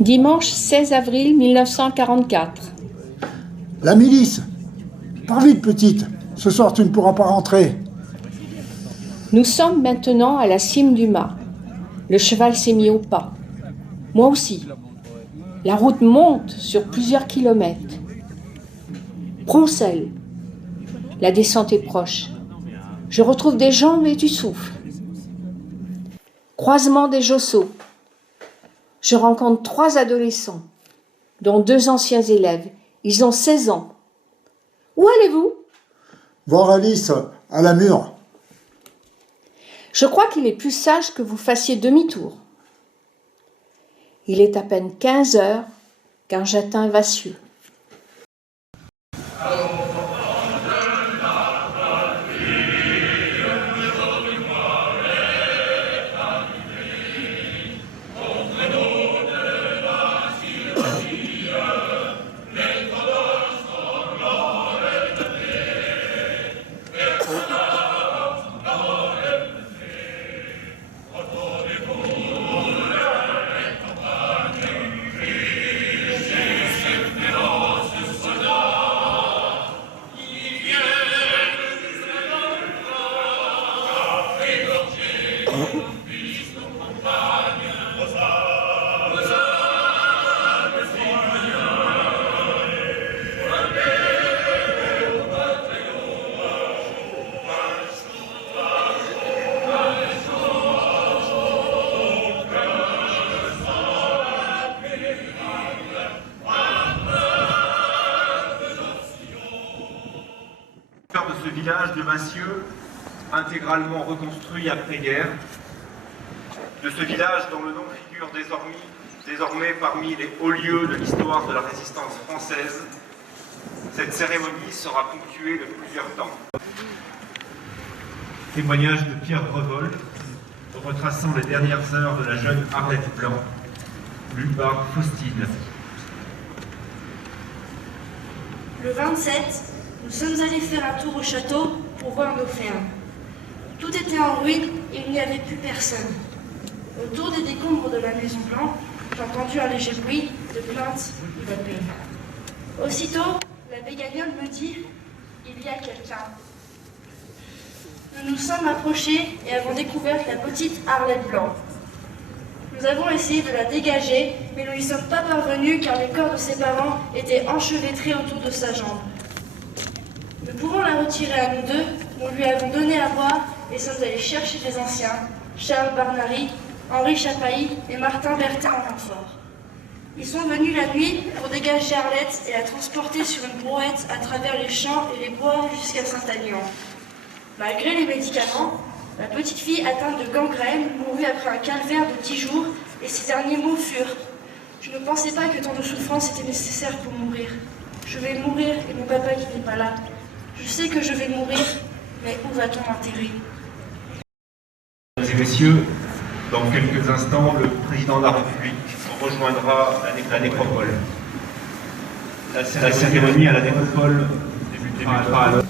Dimanche 16 avril 1944. La milice! Pars vite, petite! Ce soir, tu ne pourras pas rentrer. Nous sommes maintenant à la cime du mât. Le cheval s'est mis au pas. Moi aussi. La route monte sur plusieurs kilomètres. Broncelles. La descente est proche. Je retrouve des jambes et du souffle. Croisement des Jossaux. Je rencontre 3 adolescents, dont 2 anciens élèves. Ils ont 16 ans. Où allez-vous? Voir Alice à la mure. Je crois qu'il est plus sage que vous fassiez demi-tour. Il est à peine 15 heures quand j'atteins Vassieux. De ce village de Vassieux, intégralement reconstruit après-guerre, de ce village dont le nom figure désormais parmi les hauts lieux de l'histoire de la résistance française, cette cérémonie sera ponctuée de plusieurs temps. Témoignage de Pierre Revol, retraçant les dernières heures de la jeune Arlette Blanc, lu par Faustine. Le 27, nous sommes allés faire un tour au château pour voir nos fermes. Tout était en ruine et il n'y avait plus personne. Autour des décombres de la Maison Blanc, j'ai entendu un léger bruit de plainte et d'appel. Aussitôt, l'abbé Gagnol me dit « Il y a quelqu'un ». Nous nous sommes approchés et avons découvert la petite Arlette Blanc. Nous avons essayé de la dégager, mais nous n'y sommes pas parvenus car les corps de ses parents étaient enchevêtrés autour de sa jambe. Nous pouvons la retirer à nous deux, nous lui avons donné à boire et sommes allés chercher des anciens, Charles Barnary, Henri Chapailly et Martin Bertin en renfort. Ils sont venus la nuit pour dégager Arlette et la transporter sur une brouette à travers les champs et les bois jusqu'à Saint-Agnan. Malgré les médicaments, la petite fille atteinte de gangrène mourut après un calvaire de 10 jours et ses derniers mots furent « Je ne pensais pas que tant de souffrance était nécessaire pour mourir. Je vais mourir et mon papa qui n'est pas là. Je sais que je vais mourir, mais où va-t-on m'enterrer ?» Mesdames et messieurs, dans quelques instants, le président de la République rejoindra la nécropole. La cérémonie à la nécropole débutera à l'heure.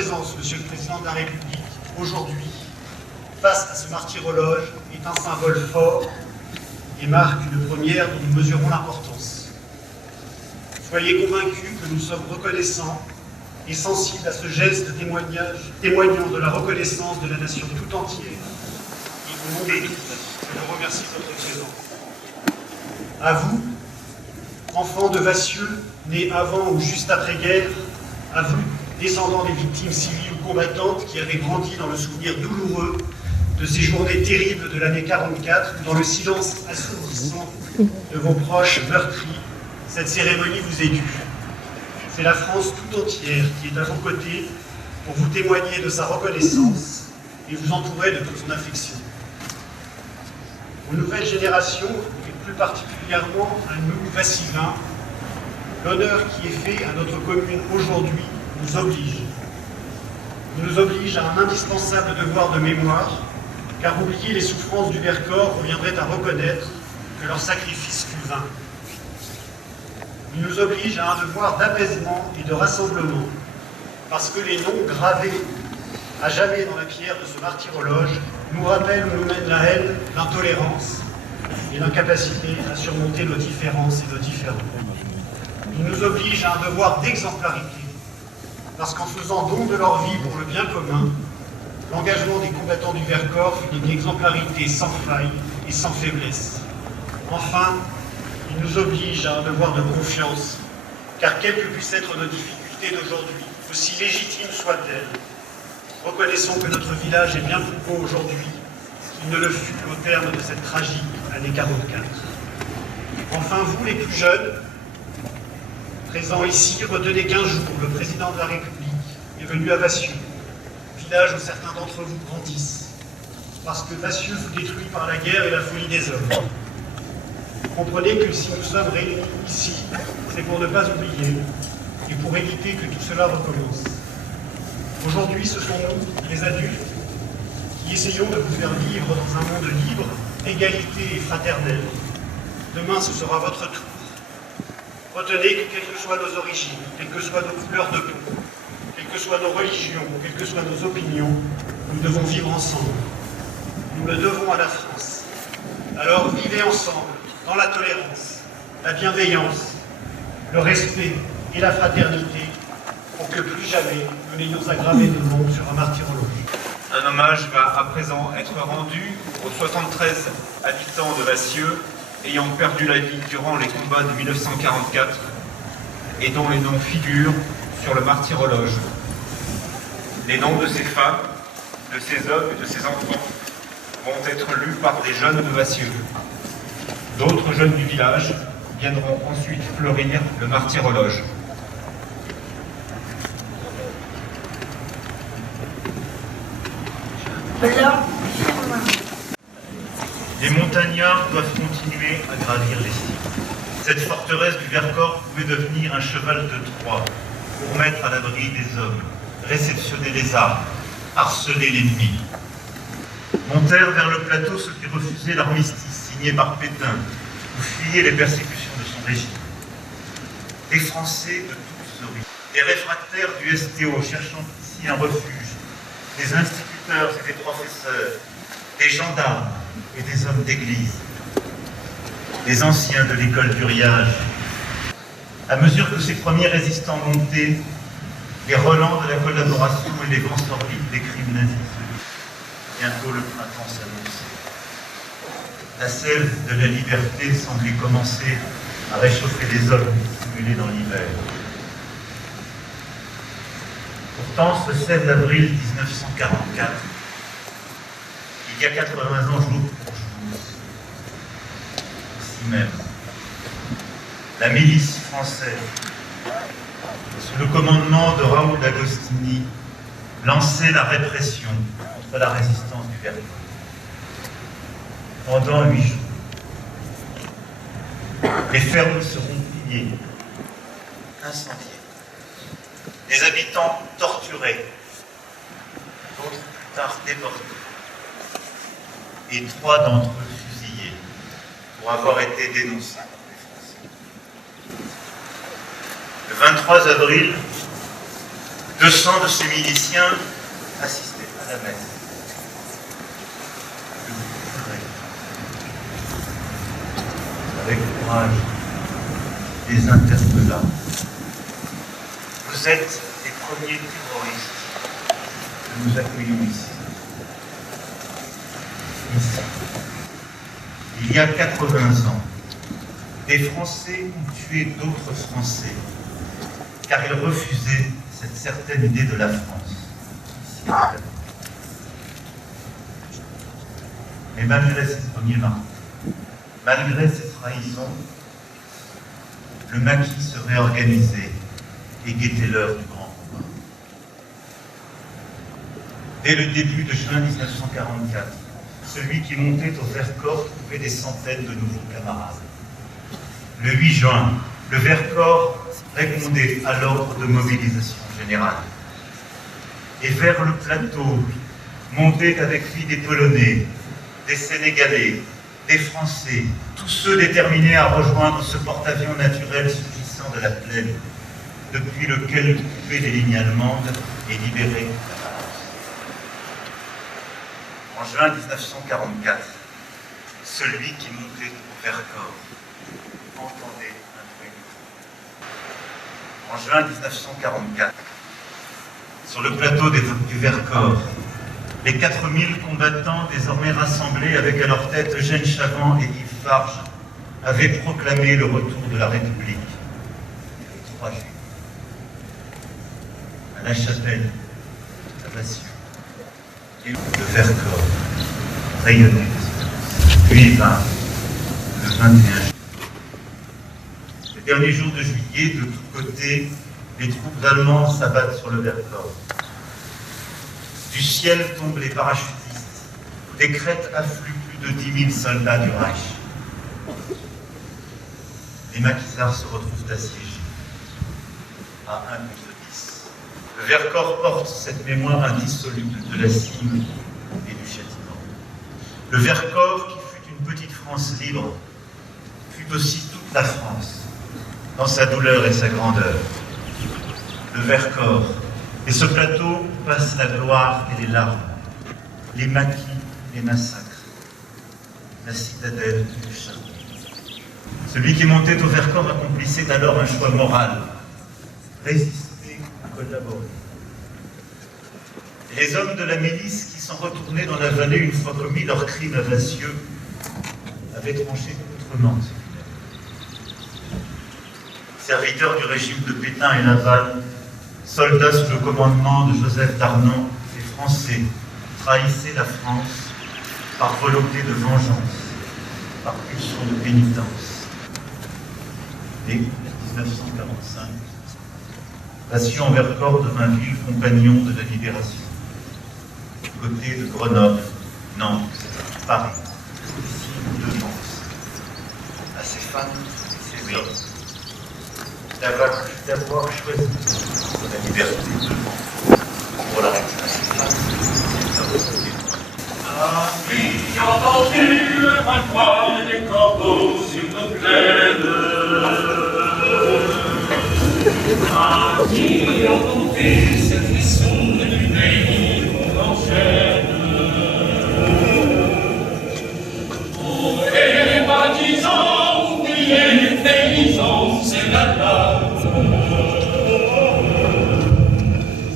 présence, Monsieur le Président de la République, aujourd'hui, face à ce martyrologe, est un symbole fort et marque une première dont nous mesurons l'importance. Soyez convaincus que nous sommes reconnaissants et sensibles à ce geste témoignant de la reconnaissance de la nation tout entière. Et au nom de tous, je vous remercie de votre présence. À vous, enfants de Vassieux, nés avant ou juste après-guerre, à vous, descendants des victimes civiles ou combattantes qui avaient grandi dans le souvenir douloureux de ces journées terribles de l'année 44, ou dans le silence assourdissant de vos proches meurtris, cette cérémonie vous est due. C'est la France tout entière qui est à vos côtés pour vous témoigner de sa reconnaissance et vous entourer de toute son affection. Aux nouvelles générations, et plus particulièrement à nous, Vassivins, l'honneur qui est fait à notre commune aujourd'hui nous oblige. Il nous oblige à un indispensable devoir de mémoire, car oublier les souffrances du Vercors reviendrait à reconnaître que leur sacrifice fut vain. Il nous oblige à un devoir d'apaisement et de rassemblement, parce que les noms gravés à jamais dans la pierre de ce martyrologe nous rappellent où nous mène la haine, l'intolérance et l'incapacité à surmonter nos différences et nos différends. Il nous oblige à un devoir d'exemplarité, parce qu'en faisant don de leur vie pour le bien commun, l'engagement des combattants du Vercors fut d'une exemplarité sans faille et sans faiblesse. Enfin, il nous oblige à un devoir de confiance, car quelles que puissent être nos difficultés d'aujourd'hui, aussi légitimes soient-elles, reconnaissons que notre village est bien plus beau aujourd'hui qu'il ne le fut au terme de cette tragique année 44. Enfin, vous les plus jeunes, présents ici, retenez qu'un jour, le président de la République est venu à Vassieux, village où certains d'entre vous grandissent, parce que Vassieux fut détruit par la guerre et la folie des hommes. Comprenez que si nous sommes réunis ici, c'est pour ne pas oublier et pour éviter que tout cela recommence. Aujourd'hui, ce sont nous, les adultes, qui essayons de vous faire vivre dans un monde libre, d'égalité et fraternel. Demain, ce sera votre tour. Retenez que quelles que soient nos origines, quelles que soient nos couleurs de peau, quelles que soient nos religions, quelles que soient nos opinions, nous devons vivre ensemble. Nous le devons à la France. Alors vivez ensemble, dans la tolérance, la bienveillance, le respect et la fraternité, pour que plus jamais nous n'ayons à graver nos noms sur un martyrologe. Un hommage va à présent être rendu aux 73 habitants de Vassieux ayant perdu la vie durant les combats de 1944 et dont les noms figurent sur le martyrologe. Les noms de ces femmes, de ces hommes et de ces enfants vont être lus par des jeunes de Vassieux. D'autres jeunes du village viendront ensuite fleurir le martyrologe. Les montagnards doivent continuer à gravir les cimes. Cette forteresse du Vercors pouvait devenir un cheval de Troie pour mettre à l'abri des hommes, réceptionner les armes, harceler l'ennemi. Montèrent vers le plateau ceux qui refusaient l'armistice signé par Pétain ou fuyaient les persécutions de son régime. Des Français de toutes origines, des réfractaires du STO cherchant ici un refuge, des instituteurs et des professeurs, des gendarmes et des hommes d'église, des anciens de l'école d'Uriage. À mesure que ces premiers résistants montaient, les relents de la collaboration et les vents sordides des crimes nazis. Bientôt le printemps s'annonçait. La sève de la liberté semblait commencer à réchauffer les hommes dissimulés dans l'hiver. Pourtant, ce 16 avril 1944, il y a 80 ans jour pour jour, ici même, la milice française, sous le commandement de Raoul d'Agostini, lançait la répression contre la résistance du Vercors. Pendant 8 jours, les fermes seront pillées, incendiées, les habitants torturés, d'autres plus tard déportés, et 3 d'entre eux fusillés pour avoir été dénoncés par les Français. Le 23 avril, 2 900 de ces miliciens assistaient à la messe. Avec courage, les interpella. Vous êtes les premiers terroristes que nous accueillons ici. Il y a 80 ans, des Français ont tué d'autres Français, car ils refusaient cette certaine idée de la France. Mais malgré ces premiers martyrs, malgré ces trahisons, le maquis se réorganisait et guettait l'heure du grand combat. Dès le début de juin 1944, celui qui montait au Vercors trouvait des centaines de nouveaux camarades. Le 8 juin, le Vercors répondait à l'ordre de mobilisation générale. Et vers le plateau montaient avec lui des Polonais, des Sénégalais, des Français, tous ceux déterminés à rejoindre ce porte-avions naturel surgissant de la plaine, depuis lequel couper les lignes allemandes et libérer la Valence. En juin 1944, celui qui montait au Vercors entendait un bruit. En juin 1944, sur le plateau du Vercors, les 4000 combattants désormais rassemblés avec à leur tête Eugène Chavant et Yves Farge avaient proclamé le retour de la République. Le 3 juillet. À La Chapelle, à Vassieux, et le Vercors rayonnait. Puis vint le 21 juillet. Les derniers jours de juillet, de tous côtés, les troupes allemandes s'abattent sur le Vercors. Du ciel tombent les parachutistes. Des crêtes affluent plus de 10 000 soldats du Reich. Les maquisards se retrouvent assiégés à 1 contre 10. Le Vercors porte cette mémoire indissoluble de la cime et du châtiment. Le Vercors, qui fut une petite France libre, fut aussi toute la France, dans sa douleur et sa grandeur. Le Vercors, et ce plateau passe la gloire et les larmes, les maquis, les massacres, la citadelle du charbon. Celui qui montait au Vercors accomplissait alors un choix moral, résister ou collaborer. Et les hommes de la milice qui s'en retournaient dans la vallée une fois commis leur crime à Vassieux avaient tranché autrement. Serviteurs du régime de Pétain et Laval, soldats sous le commandement de Joseph Darnan, les Français trahissaient la France par volonté de vengeance, par pulsion de pénitence. Et 1945, Vassieux en Vercors devint ville compagnon de la libération. Aux côtés de Grenoble, Nantes, Paris, ici de France. À ses femmes et ses hommes, d'avoir choisi la liberté pour la récupération. Qui a entendu le ras-le-bol des corbeaux sur nos plaines? Qui a entendu cette frisson du pays qu'on enchaîne? Oh, les baptisants, oubliez les paysans, c'est la lave.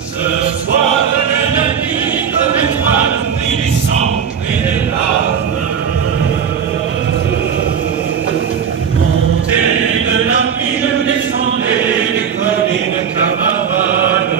Ce soir, l'ennemi commettra le prix du sang et des larmes. Montez de la ville, descendez des collines camarades.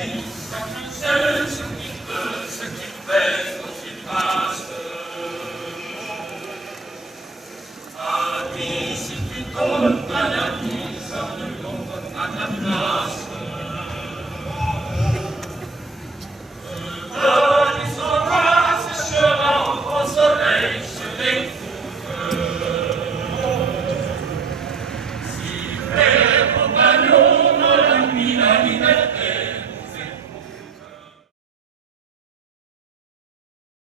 c'est chacun sait ce qu'il veut, ce qu'il fait, dont il passe. Ah, dis si tu tombes.